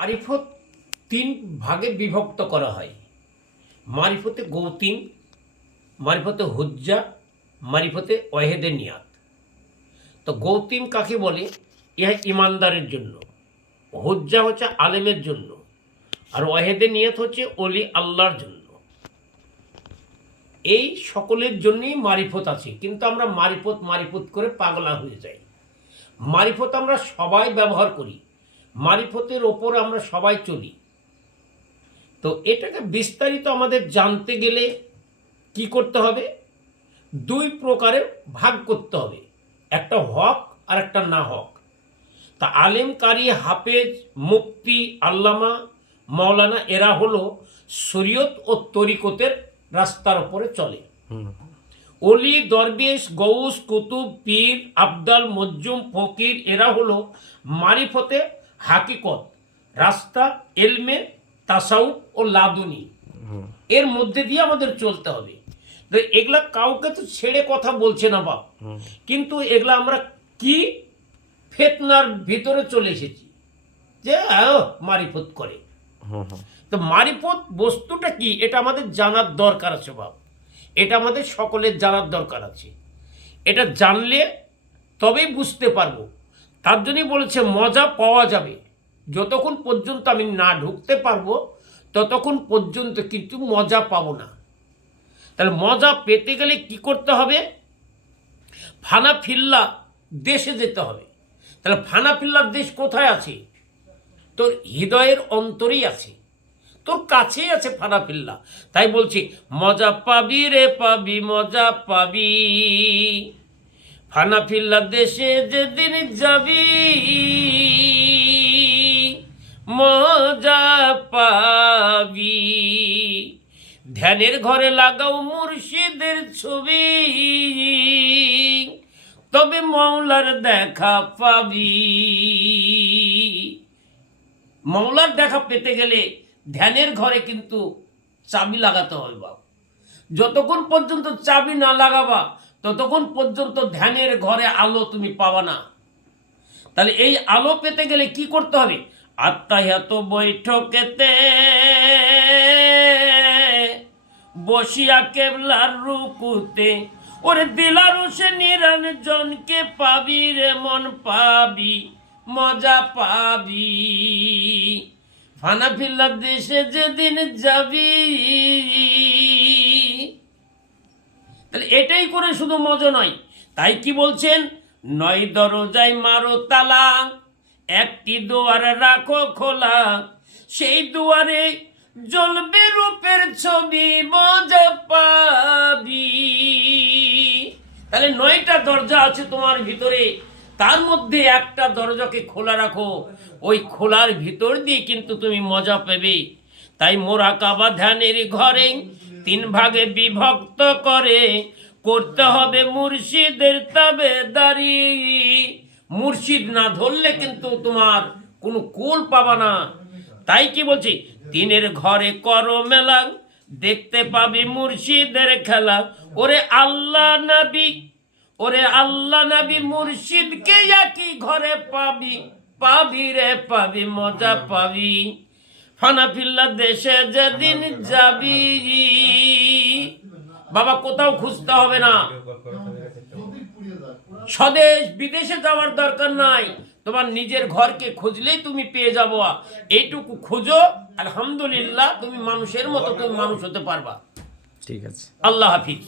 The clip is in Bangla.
মারিফত তিন ভাগে বিভক্ত করা হয়। মারিফতে গৌতিম, মারিফতে হুজ্জা, মারিফতে ওয়াহেদে নিয়াত। তো গৌতিম কাকে বলে? ইহা ইমানদারের জন্য, হুজ্জা হচ্ছে আলেমের জন্য, আর ওয়াহেদে নিয়াত হচ্ছে অলি আল্লাহর জন্য। এই সকলের জন্যই মারিফত আছে, কিন্তু আমরা মারিফত মারিফত করে পাগলা হয়ে যাই। মারিফত আমরা সবাই ব্যবহার করি, মারিফতের ওপর আমরা সবাই চলি। তো এটাকে বিস্তারিত আমাদের জানতে গেলে কি করতে হবে? দুই প্রকারে ভাগ করতে হবে, একটা হক আর একটা না হক। তা আলেম, কারি, হাফেজ, মুফতি, আল্লামা, মাওলানা এরা হলো শরীয়ত ও তরিকতের রাস্তার উপরে চলে। অলি, দরবেশ, গৌস, কুতুব, পীর, আবদাল, মজ্জুম, ফকির এরা হলো মারিফতে হাকিকত রাস্তা, এলমে, তাসাউফ ও লাদুনি, এর মধ্যে দিয়ে আমাদের চলতে হবে। তো এগুলা কাউকে তো ছেড়ে কথা বলছে না বাপ, কিন্তু এগুলা আমরা কি ফেতনার ভিতরে চলে এসেছি যে মারিফত করে। তো মারিফত বস্তুটা কি এটা আমাদের জানার দরকার আছে বাপ, এটা আমাদের সকলের জানার দরকার আছে। এটা জানলে তবেই বুঝতে পারবো। তার জন্যই বলেছে মজা পাওয়া যাবে, যতক্ষণ পর্যন্ত আমি না ঢুকতে পারবো ততক্ষণ পর্যন্ত কিন্তু মজা পাবো না। তাহলে মজা পেতে গেলে কি করতে হবে? ফানা ফিল্লা দেশে যেতে হবে। তাহলে ফানা ফিল্লার দেশ কোথায় আছে? তোর হৃদয়ের অন্তরেই আছে, তোর কাছেই আছে ফানা ফিল্লা। তাই বলছি মজা পাবি রে পাবি, মজা পাবি ফানা ফিল্লা দেশে যেদিন যাবি, মজা পাবি। ধ্যানের ঘরে লাগাও মুর্শিদের ছবি, তবে মৌলার দেখা পাবি। মৌলার দেখা পেতে গেলে ধ্যানের ঘরে কিন্তু চাবি লাগাতে হবে বাবা। যতক্ষণ পর্যন্ত চাবি না লাগাবা ততক্ষণ পর্যন্ত ধ্যানের ঘরে আলো তুমি পাবা না। তাহলে এই আলো পেতে গেলে কি করতে হবে? আত্মাহিয়াত বৈঠকেতে বসিয়া কেবলার রুকুতে, ওরে দিলার সে নিরঞ্জনকে পাবি রে মন, পাবি মজা পাবি ফানা ফিল্লার দেশে যেদিন যাবি। তাহলে এটাই করে শুধু মজা নয়, তাই কি বলছেন? নয় দরজায় মারো তালা, একটি দুয়ার রাখো খোলা, সেই দুয়ারে জ্বলবে রূপের ছবি, মজা পাবি। তাহলে 9টা দরজা আছে তোমার ভিতরে, তার মধ্যে একটা দরজাকে খোলা রাখো, ওই খোলার ভিতর দিয়ে কিন্তু তুমি মজা পাবে। তাই মোরাকাবা ধ্যানের ঘরে 3 ভাগে বিভক্ত করে করতে হবে মুর্শিদের তাবেদারি। মুর্শিদ না ধরলে কিন্তু তোমার কোনো কুল পাবা না। তাই কি বলছি? 3 ঘরে করো মেলা, দেখতে পাবি মুর্শিদের খেলা। ওরে আল্লাহ নবী, ওরে আল্লাহ নবী মুর্শিদকে একই ঘরে পাবি, পাবি রে পাবি মজা পাবি ফানা ফিল্লা দেশে যেদিন যাবি। বাবা কোথাও খুঁজতে হবে না, স্বদেশ বিদেশে যাওয়ার দরকার নাই, তোমার নিজের ঘরকে খুঁজলেই তুমি পেয়ে যাবো। এইটুকু খুঁজো, আলহামদুলিল্লাহ তুমি মানুষের মতো তুমি মানুষ হতে পারবা। ঠিক আছে, আল্লাহ হাফিজ।